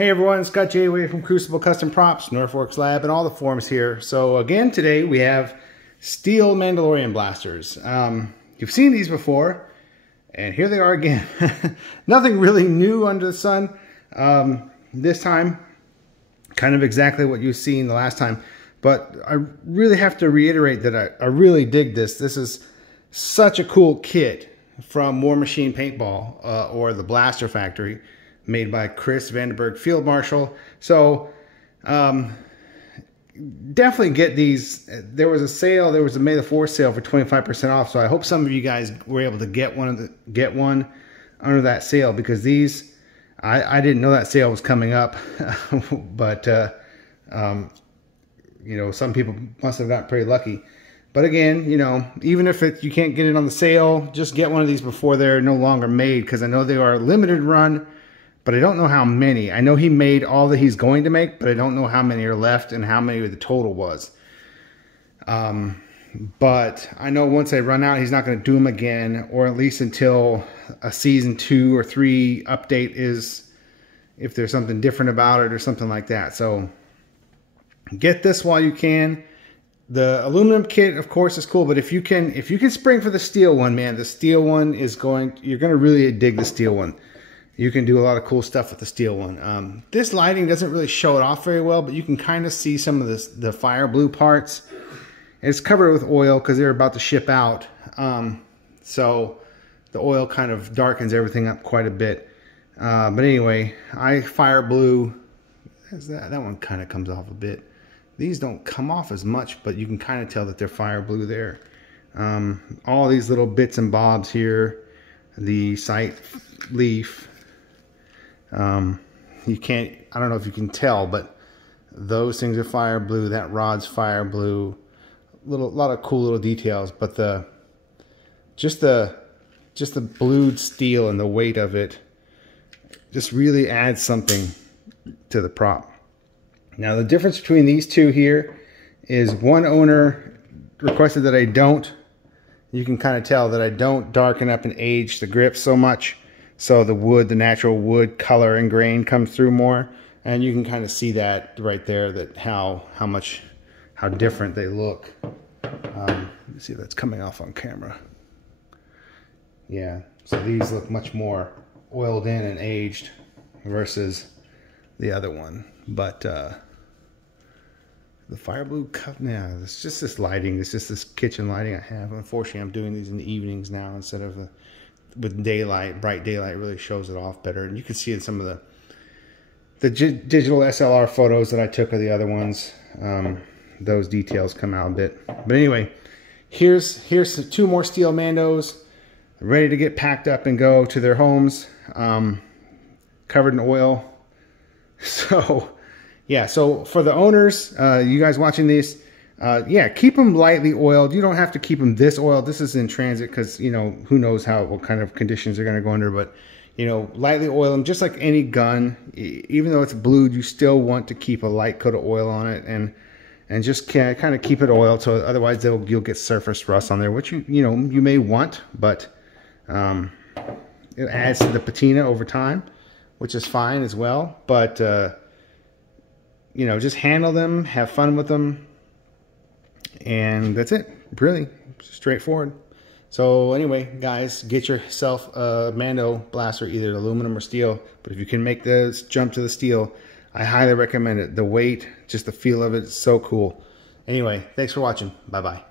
Hey everyone, Scott J. Way from Crucible Custom Props, Northworks Lab, and all the forums here. So again, today we have steel Mandalorian blasters. You've seen these before, and here they are again. Nothing really new under the sun. This time, kind of exactly what you've seen the last time. But I really have to reiterate that I really dig this. This is such a cool kit from War Machine Paintball, or the Blaster Factory, made by Chris Vandenberg Field Marshal. So definitely get these. There was a sale, there was a May the 4th sale for 25% off. So I hope some of you guys were able to get one under that sale, because these, I didn't know that sale was coming up. But you know, some people must have gotten pretty lucky. But again, you know, even if you can't get it on the sale, just get one of these before they're no longer made, because I know they are a limited run, but I don't know how many. I know he made all that he's going to make, but I don't know how many are left and how many the total was. But I know once they run out, he's not going to do them again, or at least until a season 2 or 3 update is, if there's something different about it or something like that. So get this while you can. The aluminum kit, of course, is cool, but if you can spring for the steel one, man, the steel one is you're going to really dig the steel one. You can do a lot of cool stuff with the steel one. This lighting doesn't really show it off very well, but you can kind of see some of the fire blue parts. It's covered with oil because they're about to ship out. So the oil kind of darkens everything up quite a bit. But anyway, fire blue. That one kind of comes off a bit. These don't come off as much, but you can kind of tell that they're fire blue there. All these little bits and bobs here. The sight leaf. You can't, I don't know if you can tell, but those things are fire blue. That rod's fire blue. A lot of cool little details, but just the blued steel and the weight of it just really adds something to the prop. Now the difference between these two here is one owner requested that I don't. You can kind of tell that I don't darken up and age the grips so much. So the wood, the natural wood color and grain comes through more, and you can kind of see that right there, that how different they look. Let me see if that's coming off on camera. Yeah, so these look much more oiled in and aged versus the other one. But the fire blue cup, yeah, it's just this lighting. It's just this kitchen lighting I have. Unfortunately, I'm doing these in the evenings now instead of with daylight. Bright daylight really shows it off better, and you can see in some of the digital SLR photos that I took of the other ones. Those details come out a bit. But anyway, here's 2 more steel Mandos ready to get packed up and go to their homes, covered in oil. So yeah, so for the owners, you guys watching these, yeah, keep them lightly oiled. You don't have to keep them this oiled. This is in transit because, you know, who knows what kind of conditions they're going to go under. But, you know, lightly oil them, just like any gun. Even though it's blued, you still want to keep a light coat of oil on it, and just kind of keep it oiled. So otherwise, you'll get surface rust on there, which you may want, but it adds to the patina over time, which is fine as well. But you know, just handle them, have fun with them. And that's it, really straightforward. So anyway, guys, get yourself a Mando blaster, either aluminum or steel. But if you can make this jump to the steel, I highly recommend it. The weight, just the feel of it is so cool. Anyway, thanks for watching. Bye-bye.